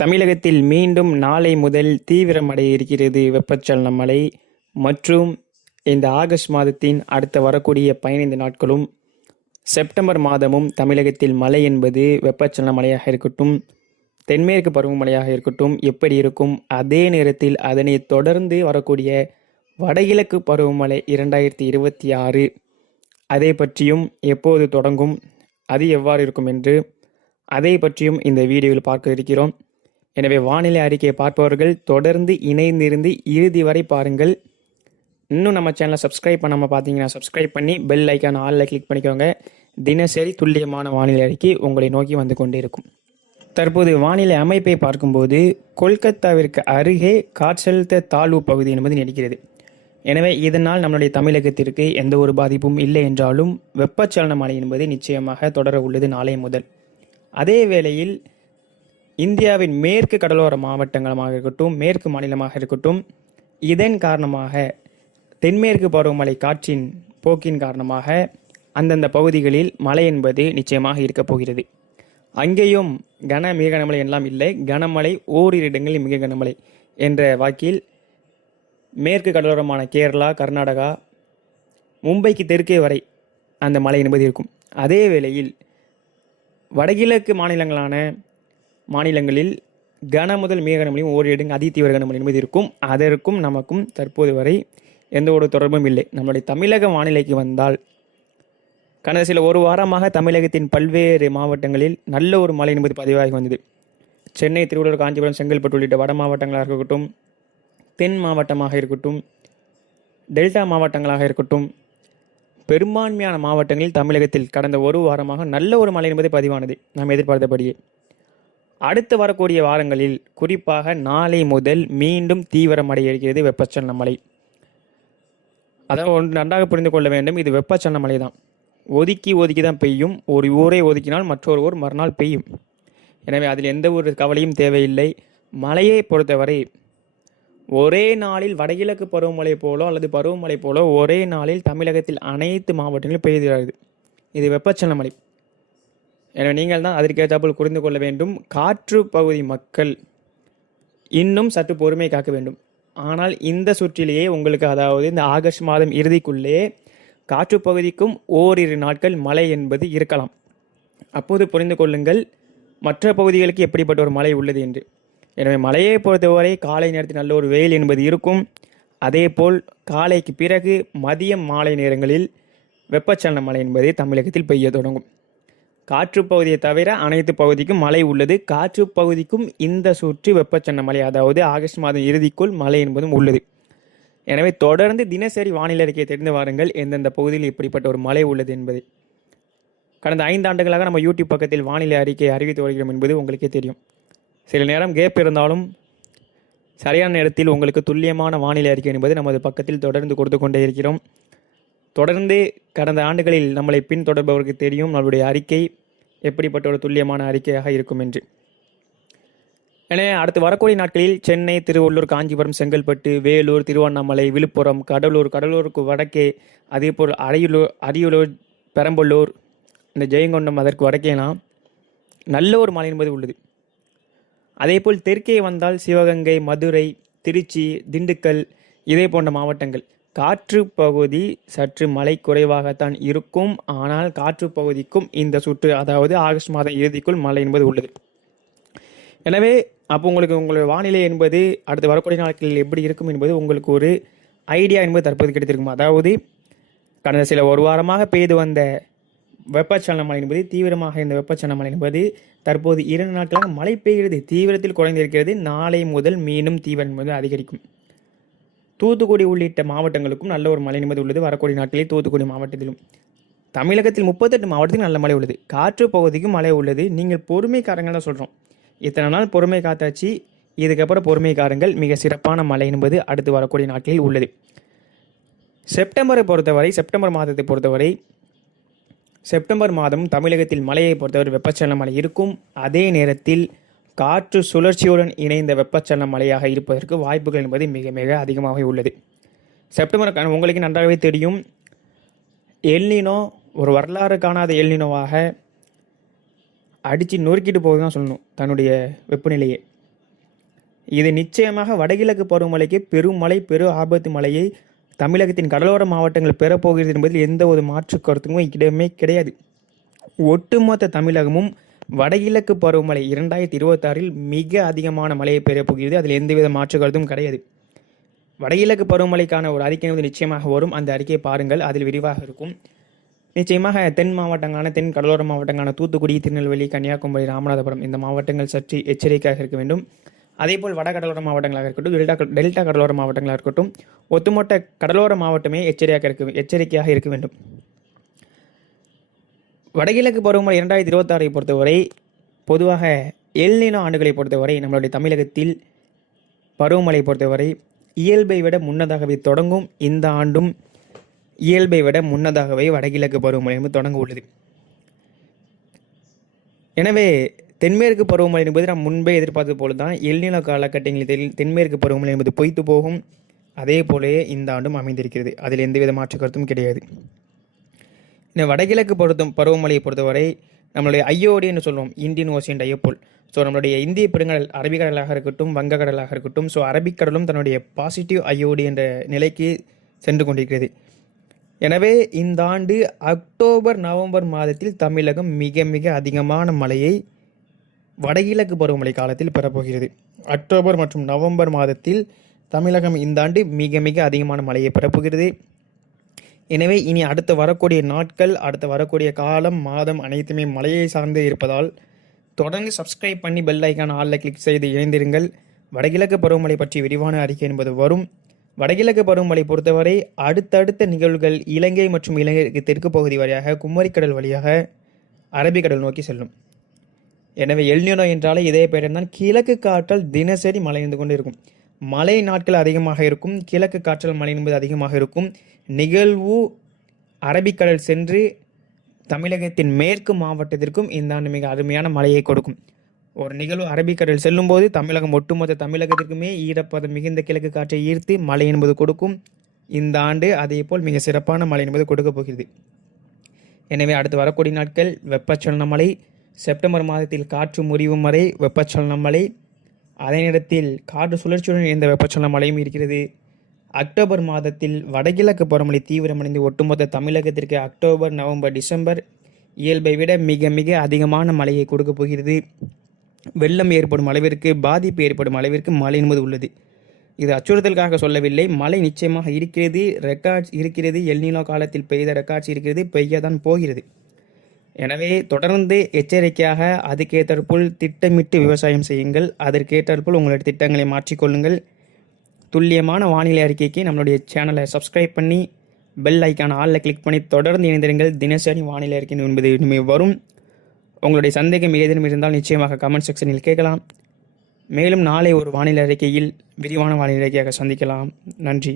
தமிழகத்தில் மீண்டும் நாளை முதல் தீவிரமடைய இருக்கிறது வெப்பச்சலன மழை மற்றும் இந்த ஆகஸ்ட் மாதத்தின் அடுத்த வரக்கூடிய 15 நாட்களும் செப்டம்பர் மாதமும் தமிழகத்தில் மழை என்பது வெப்பச்சலன மழையாக இருக்கட்டும், தென்மேற்கு பருவமழையாக இருக்கட்டும் எப்படி இருக்கும். அதே நேரத்தில் அதனை தொடர்ந்து வரக்கூடிய வடகிழக்கு பருவமழை 2026 அதை பற்றியும் எப்போது தொடங்கும், அது எவ்வாறு இருக்கும் என்று அதை பற்றியும் இந்த வீடியோவில் பார்க்க இருக்கிறோம். எனவே வானிலை அறிக்கையை பார்ப்பவர்கள் தொடர்ந்து இணைந்திருந்து இறுதி வரை பாருங்கள். இன்னும் நம்ம சேனலை சப்ஸ்கிரைப் பண்ணாமல் பார்த்தீங்கன்னா சப்ஸ்கிரைப் பண்ணி பெல் ஐக்கான் ஆலில் கிளிக் பண்ணிக்கோங்க. தினசரி துல்லியமான வானிலை அறிக்கை உங்களை நோக்கி வந்து கொண்டே இருக்கும். தற்போது வானிலை அமைப்பை பார்க்கும்போது கொல்கத்தாவிற்கு அருகே காற்றழுத்த தாழ்வு பகுதி என்பது நீடிக்கிறது. எனவே இதனால் நம்மளுடைய தமிழகத்திற்கு எந்த ஒரு பாதிப்பும் இல்லை என்றாலும் வெப்பச்சலன மழை என்பது நிச்சயமாக தொடர உள்ளது நாளை முதல். அதே வேளையில் இந்தியாவின் மேற்கு கடலோர மாவட்டங்களாக இருக்கட்டும், மேற்கு மாநிலமாக இருக்கட்டும், இதன் காரணமாக தென்மேற்கு பருவமழை காற்றின் போக்கின் காரணமாக அந்தந்த பகுதிகளில் மழை என்பது நிச்சயமாக இருக்கப் போகிறது. அங்கேயும் மிக கனமழை எல்லாம் இல்லை, கனமழை ஓரிரு இடங்களில் மிக கனமழை என்ற வாக்கில் மேற்கு கடலோரமான கேரளா, கர்நாடகா, மும்பைக்கு தெற்கே வரை அந்த மழை என்பது இருக்கும். அதே வேளையில் வடகிழக்கு மாநிலங்களில் கன முதல் மிக கனமழையும் ஓரிரு இடங்கள் அதிதீவிர கனமழை என்பது இருக்கும். அதற்கும் நமக்கும் தற்போது வரை எந்த ஒரு தொடர்பும் இல்லை. நம்முடைய தமிழக வானிலைக்கு வந்தால் கடந்த சில ஒரு வாரமாக தமிழகத்தின் பல்வேறு மாவட்டங்களில் நல்ல ஒரு மழை என்பது பதிவாகி வந்தது. சென்னை, திருவள்ளூர், காஞ்சிபுரம், செங்கல்பட்டு உள்ளிட்ட வட மாவட்டங்களாக இருக்கட்டும், தென் மாவட்டமாக இருக்கட்டும், டெல்டா மாவட்டங்களாக இருக்கட்டும், பெரும்பான்மையான மாவட்டங்களில் தமிழகத்தில் கடந்த ஒரு வாரமாக நல்ல ஒரு மழை என்பது பதிவானது நாம் எதிர்பார்த்தபடியே. அடுத்து வரக்கூடிய வாரங்களில் குறிப்பாக நாளை முதல் மீண்டும் தீவிரமடைய இருக்கிறது வெப்பச்சலன மழை. அதாவது ஒன்று நன்றாக புரிந்து கொள்ள வேண்டும், இது வெப்பச்சலன மழை தான். ஒதுக்கி தான் பெய்யும். ஒரு ஊரை ஒதுக்கினால் மற்றொரு ஊர் மறுநாள் பெய்யும். எனவே அதில் எந்த ஒரு கவலையும் தேவையில்லை. மழையை பொறுத்தவரை ஒரே நாளில் வடகிழக்கு பருவமழை போலோ அல்லது பருவமழை போலோ ஒரே நாளில் தமிழகத்தில் அனைத்து மாவட்டங்களிலும் பெய்கிறது. இது வெப்பச்சலன மழை. எனவே நீங்கள் தான் அதற்கேற்றாப்புல் புரிந்து கொள்ள வேண்டும். காற்று பகுதி மக்கள் இன்னும் சற்று பொறுமை காக்க வேண்டும். ஆனால் இந்த சுற்றிலேயே உங்களுக்கு, அதாவது இந்த ஆகஸ்ட் மாதம் இறுதிக்குள்ளே காற்று பகுதிக்கும் ஓரிரு நாட்கள் மழை என்பது இருக்கலாம். அப்போது புரிந்து கொள்ளுங்கள் மற்ற பகுதிகளுக்கு எப்படிப்பட்ட ஒரு மழை உள்ளது என்று. எனவே மழையை பொறுத்தவரை காலை நேரத்தில் நல்ல ஒரு வெயில் என்பது இருக்கும். அதேபோல் காலைக்கு பிறகு மதியம் மாலை நேரங்களில் வெப்பச்சலன மழை என்பது தமிழகத்தில் பெய்ய தொடங்கும். காற்று பகுதியை தவிர அனைத்து பகுதிக்கும் மழை உள்ளது. காற்று பகுதிக்கும் இந்த சுற்றி வெப்பச்சலன மழை, அதாவது ஆகஸ்ட் மாதம் இறுதிக்குள் மழை என்பதும் உள்ளது. எனவே தொடர்ந்து தினசரி வானிலை அறிக்கையை தெரிந்து வாருங்கள் எந்தெந்த பகுதியில் எப்படிப்பட்ட ஒரு மழை உள்ளது என்பதை. கடந்த 5 ஆண்டுகளாக நம்ம யூடியூப் பக்கத்தில் வானிலை அறிக்கையை அறிவித்து வருகிறோம் என்பது உங்களுக்கே தெரியும். சில நேரம் கேப் இருந்தாலும் சரியான நேரத்தில் உங்களுக்கு துல்லியமான வானிலை அறிக்கை என்பது நமது பக்கத்தில் தொடர்ந்து கொடுத்து கொண்டே இருக்கிறோம். தொடர்ந்து கடந்த ஆண்டுகளில் நம்மளை பின்தொடர்பவருக்கு தெரியும் நம்மளுடைய அறிக்கை எப்படிப்பட்ட ஒரு துல்லியமான அறிக்கையாக இருக்கும் என்று. எனவே அடுத்து வரக்கூடிய நாட்களில் சென்னை, திருவள்ளூர், காஞ்சிபுரம், செங்கல்பட்டு, வேலூர், திருவண்ணாமலை, விழுப்புரம், கடலூருக்கு வடக்கே, அதேபோல் அரியலூர், பெரம்பலூர், இந்த ஜெயங்கொண்டம் அதற்கு வடக்கேலாம் நல்ல ஒரு மழை என்பது உள்ளது. அதேபோல் தெற்கே வந்தால் சிவகங்கை, மதுரை, திருச்சி, திண்டுக்கல் இதே போன்ற மாவட்டங்கள் காற்று பகுதி சற்று மழை குறைவாகத்தான் இருக்கும். ஆனால் காற்று பகுதிக்கும் இந்த சுற்று, அதாவது ஆகஸ்ட் மாதம் இறுதிக்குள் மழை என்பது உள்ளது. எனவே அப்போ உங்களுடைய வானிலை என்பது அடுத்து வரக்கூடிய நாட்களில் எப்படி இருக்கும் என்பது உங்களுக்கு ஒரு ஐடியா என்பது தற்போது கிடைத்திருக்கும். அதாவது கடந்த சில ஒரு வாரமாக பெய்து வந்த வெப்பச்சலன மழை என்பது தீவிரமாக இந்த வெப்பச்சலன மழை என்பது தற்போது 2 நாட்களாக மழை பெய்கிறது, தீவிரத்தில் குறைந்திருக்கிறது. நாளை முதல் மீண்டும் தீவிரம் என்பது அதிகரிக்கும். தூத்துக்குடி உள்ளிட்ட மாவட்டங்களுக்கும் நல்ல ஒரு மழை என்பது உள்ளது. வரக்கூடிய நாட்களில் தூத்துக்குடி மாவட்டத்திலும், தமிழகத்தில் 38 மாவட்டத்தில் நல்ல மழை உள்ளது. காற்று பகுதிக்கும் மழை உள்ளது. நீங்கள் பொறுமைக்காரங்கள் தான் சொல்கிறோம். இத்தனை நாள் பொறுமை காத்தாச்சு, இதுக்கப்புறம் பொறுமை காருங்கள். மிக சிறப்பான மழை என்பது அடுத்து வரக்கூடிய நாட்களில் உள்ளது. செப்டம்பர் மாதத்தை பொறுத்தவரை செப்டம்பர் மாதம் தமிழகத்தில் மழையை பொறுத்தவரை வெப்பச்சலன மழை இருக்கும். அதே நேரத்தில் காற்று சுழற்சியுடன் இணைந்த வெப்பச்சலன மழையாக இருப்பதற்கு வாய்ப்புகள் என்பது மிக மிக அதிகமாக உள்ளது. செப்டம்பர் உங்களுக்கு நன்றாகவே தெரியும், எல்னினோ ஒரு வரலாறு காணாத எல்னினோவாக அடித்து நொறுக்கிட்டு போகுது தான் சொல்லணும் தன்னுடைய வெப்பநிலையை. இது நிச்சயமாக வடகிழக்கு பருவமழைக்கு பெருமழை பெரு ஆபத்து மழையை தமிழகத்தின் கடலோர மாவட்டங்கள் பெறப்போகிறது என்பதில் எந்த ஒரு மாற்று கருத்துக்கும் இடமே கிடையாது. ஒட்டுமொத்த தமிழகமும் வடகிழக்கு பருவமழை 2026 மிக அதிகமான மழையை பெறப்போகிறது. அதில் எந்தவித மாற்று கருத்தும் கிடையாது. வடகிழக்கு பருவமழைக்கான ஒரு அறிக்கை நிச்சயமாக வரும். அந்த அறிக்கையை பாருங்கள், அதில் விரிவாக இருக்கும். நிச்சயமாக தென் மாவட்டங்களான தென் கடலோர மாவட்டங்களான தூத்துக்குடி, திருநெல்வேலி, கன்னியாகுமரி, ராமநாதபுரம் இந்த மாவட்டங்கள் சற்று எச்சரிக்கையாக இருக்க வேண்டும். அதேபோல் வட கடலோர மாவட்டங்களாக இருக்கட்டும், டெல்டா கடலோர மாவட்டங்களாக இருக்கட்டும், ஒட்டுமொத்த கடலோர மாவட்டமே எச்சரிக்கையாக இருக்க வேண்டும். வடகிழக்கு பருவமழை 2026 பொறுத்தவரை பொதுவாக எல்னினோ ஆண்டுகளை பொறுத்தவரை நம்மளுடைய தமிழகத்தில் பருவமழை பொறுத்தவரை இயல்பை விட முன்னதாகவே தொடங்கும். இந்த ஆண்டும் இயல்பை விட முன்னதாகவே வடகிழக்கு பருவமழை தொடங்க உள்ளது. எனவே தென்மேற்கு பருவமழை என்பது நாம் முன்பே எதிர்பார்த்தது போல தான் எல்னினோ காலகட்டங்களில் தென்மேற்கு பருவமழை என்பது பொய்த்து போகும். அதே போலவே இந்த ஆண்டும் அமைந்திருக்கிறது. அதில் எந்தவித மாற்று கருத்தும் கிடையாது. இந்த வடகிழக்கு பருவமழையை பொறுத்தவரை நம்மளுடைய ஐஓடி என்று சொல்லுவோம், இந்தியன் ஓசியன் டைப்போல். ஸோ நம்மளுடைய இந்திய பெருங்கடல், அரபிக்கடலாக இருக்கட்டும், வங்கக்கடலாக இருக்கட்டும், ஸோ அரபிக்கடலும் தன்னுடைய பாசிட்டிவ் ஐஓடி என்ற நிலைக்கு சென்று கொண்டிருக்கிறது. எனவே இந்த ஆண்டு அக்டோபர் நவம்பர் மாதத்தில் தமிழகம் மிக மிக அதிகமான மழையை வடகிழக்கு பருவமழை காலத்தில் பெறப்போகிறது. அக்டோபர் மற்றும் நவம்பர் மாதத்தில் தமிழகம் இந்த ஆண்டு மிக மிக அதிகமான மழையை பெறப்போகிறது. எனவே இனி அடுத்து வரக்கூடிய நாட்கள், அடுத்து வரக்கூடிய காலம், மாதம் அனைத்துமே மழையை சார்ந்து இருப்பதால் தொடர்ந்து சப்ஸ்கிரைப் பண்ணி பெல் ஐக்கான் ஆலில் கிளிக் செய்து இணைந்திருங்கள். வடகிழக்கு பருவமழை பற்றி விரிவான அறிக்கை என்பது வரும். வடகிழக்கு பருவமழை பொறுத்தவரை அடுத்தடுத்த நிகழ்வுகள் இலங்கை மற்றும் இலங்கைக்கு தெற்கு பகுதி வழியாக குமரிக்கடல் வழியாக அரபிக்கடல் நோக்கி செல்லும். எனவே எல்னினோ என்றாலே இதே பெயர் தான். கிழக்கு காற்றல் தினசரி மழை இருந்து கொண்டு இருக்கும். மழை நாட்கள் அதிகமாக இருக்கும், கிழக்கு காற்றல் மழை என்பது அதிகமாக இருக்கும். நிகழ்வு அரபிக்கடல் சென்று தமிழகத்தின் மேற்கு மாவட்டத்திற்கும் இந்த ஆண்டு மிக அருமையான மழையை கொடுக்கும். ஒரு நிகழ்வு அரபிக்கடல் செல்லும் போது தமிழகம் ஒட்டுமொத்த தமிழகத்திற்குமே ஈரப்பதம் மிகுந்த கிழக்கு காற்றை ஈர்த்து மழை என்பது கொடுக்கும். இந்த ஆண்டு அதே போல் மிக சிறப்பான மழை என்பது கொடுக்க போகிறது. எனவே அடுத்து வரக்கூடிய நாட்கள் வெப்பச்சலன மழை. செப்டம்பர் மாதத்தில் காற்று முறிவும் வரை வெப்பச்சலன மழை. அதே நேரத்தில் காற்று சுழற்சியுடன் இந்த வெப்பச்சலன மழையும் இருக்கிறது. அக்டோபர் மாதத்தில் வடகிழக்கு பருவமழை தீவிரமடைந்து ஒட்டுமொத்த தமிழகத்திற்கு அக்டோபர், நவம்பர், டிசம்பர் இயல்பை விட மிக மிக அதிகமான மழையை கொடுக்க போகிறது. வெள்ளம் ஏற்படும் அளவிற்கு, பாதிப்பு ஏற்படும் அளவிற்கு மழை என்பது உள்ளது. இது அச்சுறுத்தலுக்காக சொல்லவில்லை, மழை நிச்சயமாக இருக்கிறது, ரெக்கார்ட்ஸ் இருக்கிறது. எல்னினோ காலத்தில் பெய்த ரெக்கார்ட்ஸ் இருக்கிறது, பெய்யதான் போகிறது. எனவே தொடர்ந்து எச்சரிக்கையாக அதுக்கேற்றாற்போல் திட்டமிட்டு விவசாயம் செய்யுங்கள். அதற்கேற்றாற்போல் உங்களுடைய திட்டங்களை மாற்றிக்கொள்ளுங்கள். துல்லியமான வானிலை அறிக்கைக்கு நம்மளுடைய சேனலை சப்ஸ்கிரைப் பண்ணி பெல் ஐக்கான ஆலில் கிளிக் பண்ணி தொடர்ந்து இணைந்திருங்கள். தினசரி வானிலை அறிக்கை என்பது இனிமேல் வரும். உங்களுடைய சந்தேகம் ஏதேனும் இருந்தால் நிச்சயமாக கமெண்ட் செக்ஷனில் கேட்கலாம். மேலும் நாளை ஒரு வானிலை அறிக்கையில் விரிவான வானிலை அறிக்கையாக சந்திக்கலாம். நன்றி.